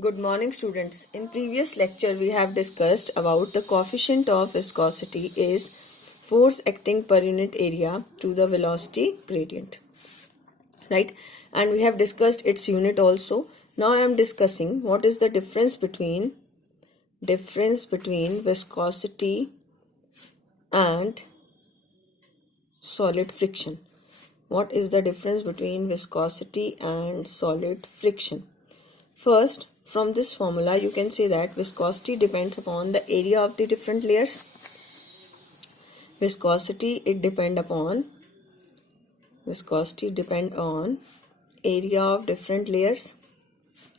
Good morning, students. In previous lecture, we have discussed about the coefficient of viscosity is force acting per unit area to the velocity gradient, right? And we have discussed its unit also. Now I am discussing what is the difference between viscosity and solid friction. What is the difference between viscosity and solid friction? First, from this formula, you can say that viscosity depends upon the area of the different layers. Viscosity depend on area of different layers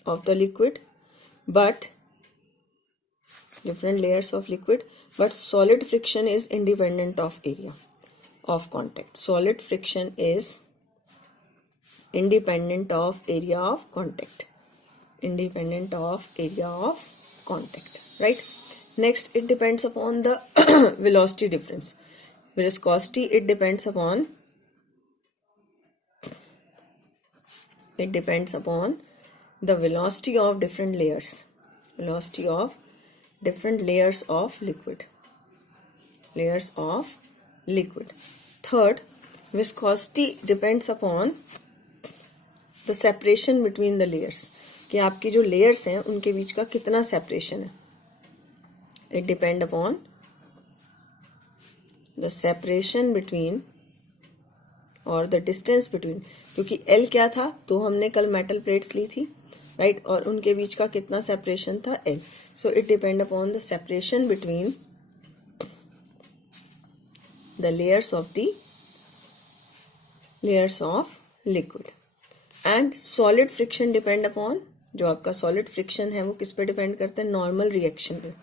of the liquid, but solid friction is independent of area of contact. Solid friction is independent of area of contact. Right? Next, it depends upon the velocity difference. Viscosity, it depends upon the velocity of different layers of liquid. Third, viscosity depends upon the separation between the layers, कि आपकी जो layers हैं उनके बीच का कितना separation है. It depend upon the separation between और the distance between, क्योंकि L क्या था, तो हमने कल metal plates ली थी, right? और उनके बीच का कितना separation था, L. So it depend upon the separation between the layers of liquid. And solid friction depend upon, जो आपका solid friction है वो किस पे depend करता है, normal reaction पे.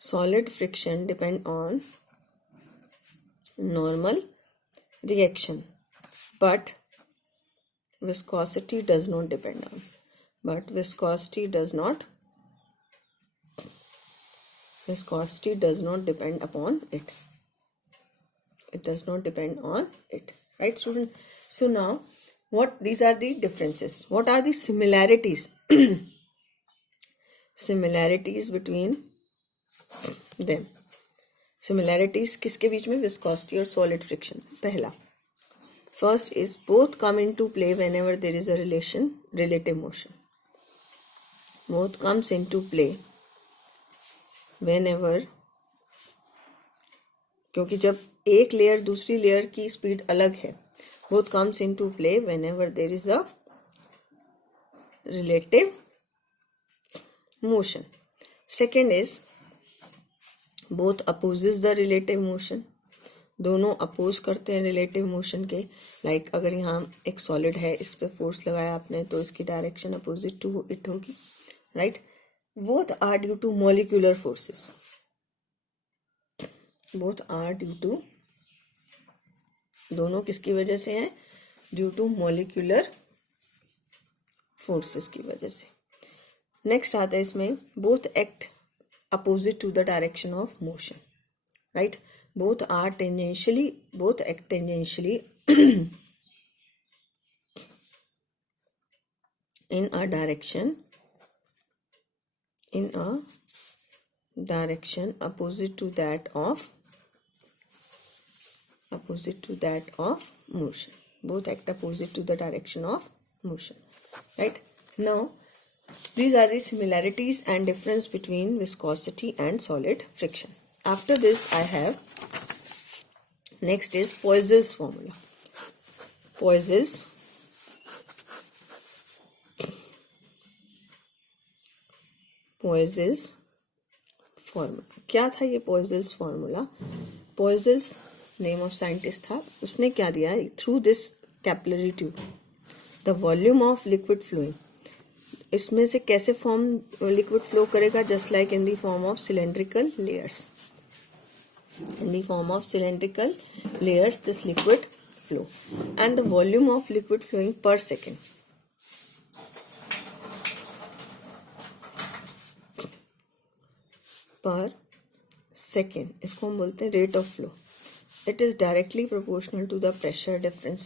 Solid friction depend on normal reaction, but viscosity does not depend on. Viscosity does not depend upon it. It does not depend on it, right, student? So now, these are the differences. What are the similarities? Similarities between them. Similarities किसके बीच में, viscosity और solid friction. पहला, first is both come into play whenever there is a relative motion. Both comes into play whenever, क्योंकि जब एक layer दूसरी layer की speed अलग है, both comes into play whenever there is a relative motion. Second is both opposes the relative motion. दोनों oppose करते हैं रिलेटिव मोशन के. लाइक अगर यहाँ एक सॉलिड है, इस पे फोर्स लगाया आपने, तो इसकी डायरेक्शन अपोजिट टू इट होगी, right? Both are due to molecular forces. दोनों किसकी वजह से हैं? ड्यू टू मॉलिक्यूलर फोर्सेस की वजह से. नेक्स्ट आता है इसमें, both act opposite to the direction of motion, right? Both act tangentially in a direction opposite to that of motion. Both act opposite to the direction of motion, right? Now, these are the similarities and difference between viscosity and solid friction. After this, I have next is Poiseuille's formula. Poiseuille's formula. क्या था ये Poiseuille's formula? Poiseuille's name of scientist था. उसने क्या दिया? Through this capillary tube, the volume of liquid flowing. इसमें से कैसे liquid flow करेगा? Just like in the form of cylindrical layers. In the form of cylindrical layers, this liquid flow, and the volume of liquid flowing per second. इसको हम बोलते हैं rate of flow. It is directly proportional to the pressure difference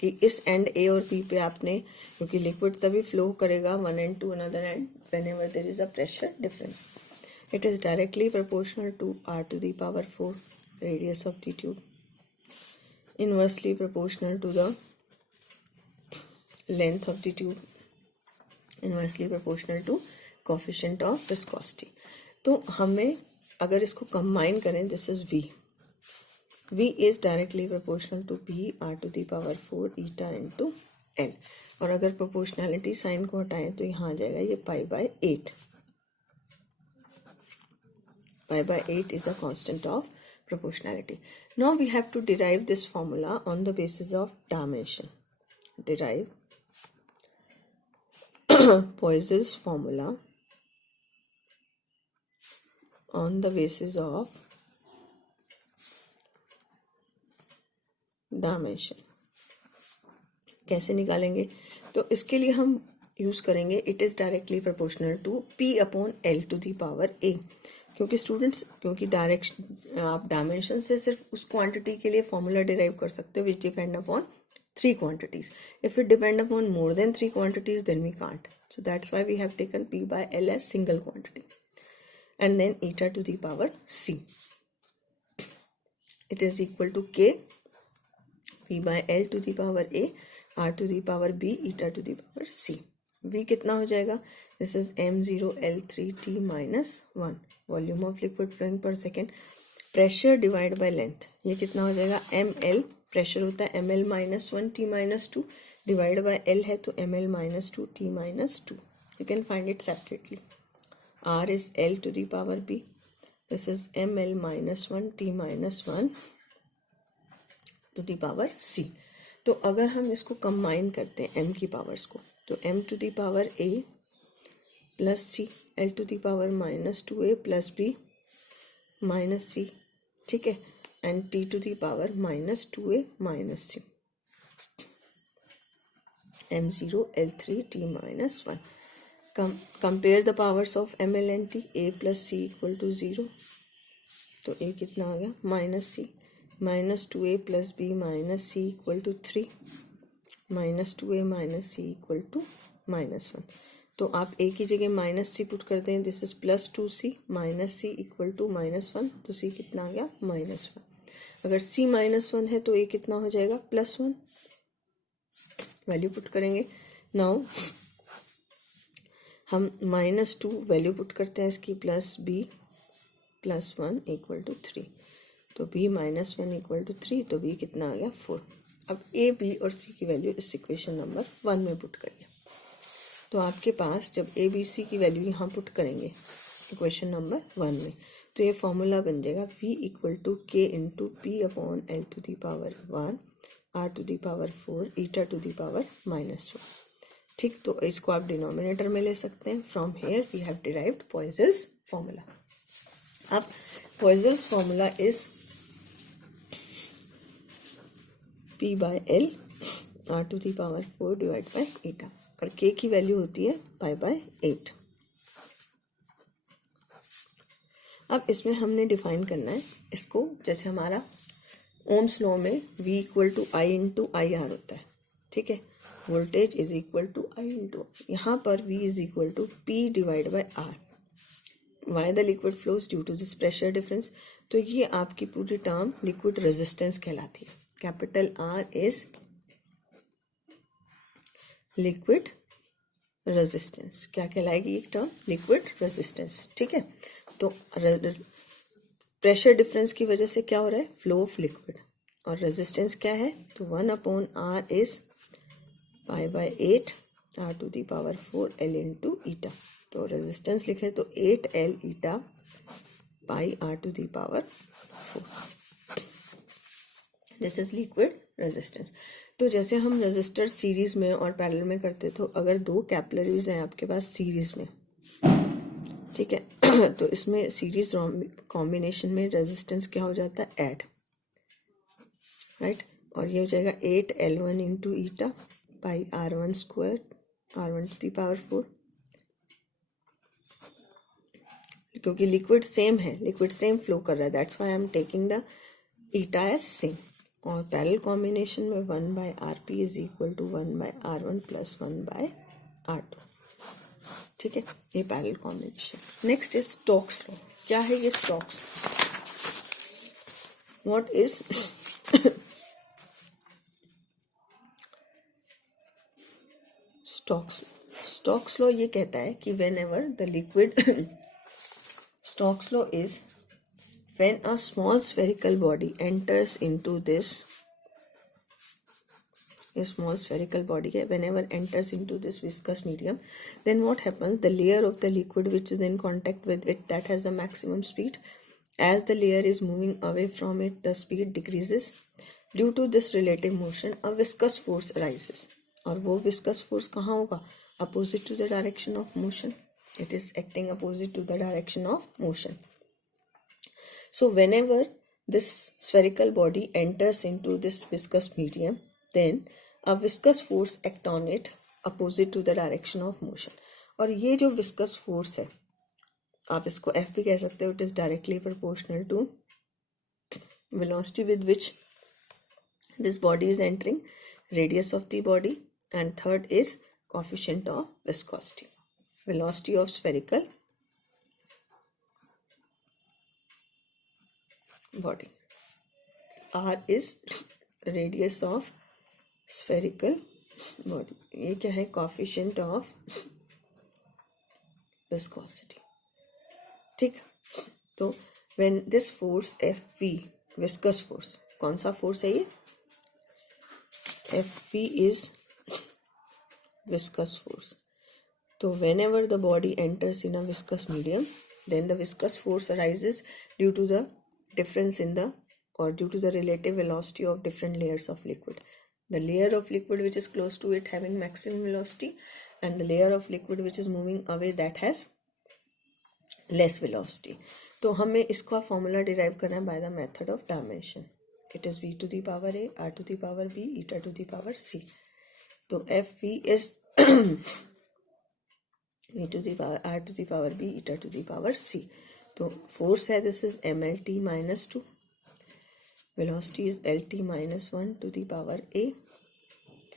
कि इस and ए और B पे आपने, क्योंकि लिक्विड तभी फ्लो करेगा one end to another end whenever there is a pressure difference. It is directly proportional to r to the power 4 radius of the tube, inversely proportional to the length of the tube, inversely proportional to coefficient of viscosity. तो हमें अगर इसको combine करें, this is v. v is directly proportional to p r to the power 4 eta into l. और अगर proportionality sign को हटाएं तो यहाँ आ जाएगा ये पाई by 8. Pi by 8 is a constant of proportionality. Now we have to derive this formula on the basis of dimension. Derive Poiseuille's formula on the basis of dimension. कैसे निकालेंगे? तो इसके लिए हम यूज करेंगे it is directly proportional to p upon l to the power a. क्योंकि students, क्योंकि direction आप डायमेंशन से सिर्फ उस क्वांटिटी के लिए फॉर्मूला डिराइव कर सकते हो विच depend upon 3 quantities. If it depend upon more than 3 quantities, then we can't. So that's why we have taken p by l as single quantity. And then eta to the power c. It is equal to k, p by l to the power a, r to the power b, eta to the power c. v कितना हो जाएगा? This is m0 L3t minus 1. Volume of liquid flowing per second. Pressure divide by length, ये कितना हो जाएगा? ml pressure होता है ml minus 1 t minus 2 divide by l है तो ml minus 2 t minus 2. You can find it separately. r is l to the power b. This is ml minus 1 t minus 1 to the power c. तो अगर हम इसको combine करते हैं m की powers को, तो m to the power a plus C, L to the power minus 2a plus B minus C, ठीक है, and T to the power minus 2a minus C, m0 L3 t minus 1. Compare the powers of ml and t. a plus C equal to 0, तो a कितना आ गया? Minus C, minus 2a plus B minus C equal to 3, minus 2a minus C equal to minus 1. तो आप a की जगह minus सी put कर दें. This is plus 2c minus C equal to minus 1. तो c कितना आ गया? माइनस 1. अगर c माइनस 1 है तो a कितना हो जाएगा? प्लस 1. वैल्यू पुट करेंगे. नाउ हम माइनस 2 वैल्यू पुट करते हैं इसकी, plus b plus 1 equal to 3. तो b माइनस 1 इक्वल टू 3, तो b कितना आ गया? 4. अब a, b और c की वैल्यू इस इक्वेशन नंबर 1 में पुट करिए. तो आपके पास जब ए बी सी की वैल्यू यहाँ पुट करेंगे इक्वेशन नंबर 1 में, तो ये फॉर्मूला बन जाएगा v equal to K into P upon L to the power 1 R to the power 4 eta to the power minus 1. ठीक, तो इसको आप डिनोमिनेटर में ले सकते हैं. From here we have derived Poiseuille's formula. अब Poiseuille's formula is p by L R to the power 4 divide by eta, और k की वैल्यू होती है पाई बाय 8. अब इसमें हमने डिफाइन करना है इसको, जैसे हमारा ओम्स लॉ में v equal to I into I R होता है. ठीक है, voltage is equal to I into, यहाँ पर v is equal to p divide by r. Why the liquid flows due to this pressure difference. तो ये आपकी पूरी टर्म लिक्विड रेजिस्टेंस कहलाती है. Capital R is liquid resistance. क्या कहलाएगी एक टर्म? Liquid resistance. ठीक है, तो प्रेशर डिफरेंस की वजह से क्या हो रहा है? Flow of liquid. और रेजिस्टेंस क्या है? तो 1 upon r is pi by 8 r to the power 4 l into eta. तो रेजिस्टेंस लिखे तो 8l eta pi r to the power 4. This is liquid resistance. तो जैसे हम रेजिस्टर सीरीज में और पैरेलल में करते, तो अगर 2 कैपिलरीज हैं आपके पास सीरीज में, ठीक है, तो इसमें सीरीज कॉम्बिनेशन में रेजिस्टेंस क्या हो जाता है? Add, right. और ये हो जाएगा 8l1 into eta pi r1 square r1 to the power 4. क्योंकि लिक्विड सेम है, लिक्विड सेम फ्लो कर रहा है, that's why I am taking the eta as same. और पैरेलल कॉम्बिनेशन में 1/rp is equal to 1/r1 plus 1/r2. ठीक है, ये parallel combination. Next is Stokes law. क्या है ये Stokes? What is Stokes? Stokes law ये कहता है कि when ever the liquid Stokes law is when a small spherical body enters into this, a small spherical body whenever enters into this viscous medium, then what happens? The layer of the liquid which is in contact with it, that has a maximum speed. As the layer is moving away from it, the speed decreases. Due to this relative motion, a viscous force arises. और वो viscous force कहाँ होगा? Opposite to the direction of motion. It is acting opposite to the direction of motion. So whenever this spherical body enters into this viscous medium, then a viscous force act on it opposite to the direction of motion. और ये जो viscous force है, आप इसको F भी कह सकते हो. It is directly proportional to velocity with which this body is entering, radius of the body, and third is coefficient of viscosity. Velocity of spherical body. R is radius of spherical body. ये क्या है? Coefficient of viscosity. ठीक. तो when this force Fv, viscous force, कौन सा force है ये? Fv is viscous force. So whenever the body enters in a viscous medium, then the viscous force arises due to the difference in the, or due to the relative velocity of different layers of liquid. The layer of liquid which is close to it having maximum velocity, and the layer of liquid which is moving away that has less velocity. तो हमें इसका formula derive करना है by the method of dimension. It is v to the power a, r to the power b, eta to the power c. तो Fv is v to the power r to the power b, eta to the power c. तो force है, this is mlt minus 2. Velocity is lt minus 1 to the power a,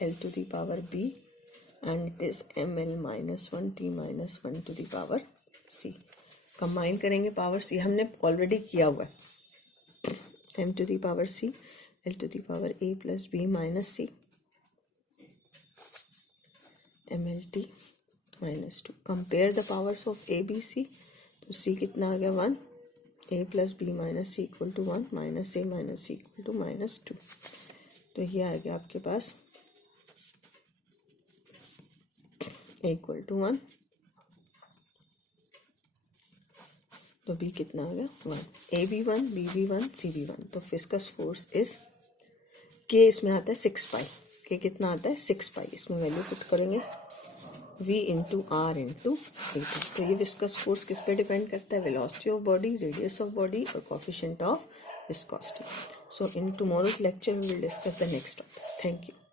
l to the power b, and it is ml minus 1 t minus 1 to the power c. Combine करेंगे power c, हमने already किया हुआ है. m to the power c, l to the power a plus b minus c, mlt minus 2. Compare the powers of a b c. तो c कितना आ गया? 1. a plus B minus C equal to 1, minus A minus C equal to minus 2. तो ये आ गया आपके पास a equal to 1. तो b कितना आ गया? 1. a भी 1, b भी 1, c भी 1. तो फिस्कस फोर्स इज k, इसमें आता है 6 पाई. k कितना आता है? 6 पाई. इसमें वैल्यू पुट करेंगे v into R into theta. तो ये विस्कस फोर्स किस पे डिपेंड करता है? Velocity of body, radius of body और coefficient of viscosity. So in tomorrow's lecture we will discuss the next topic. Thank you.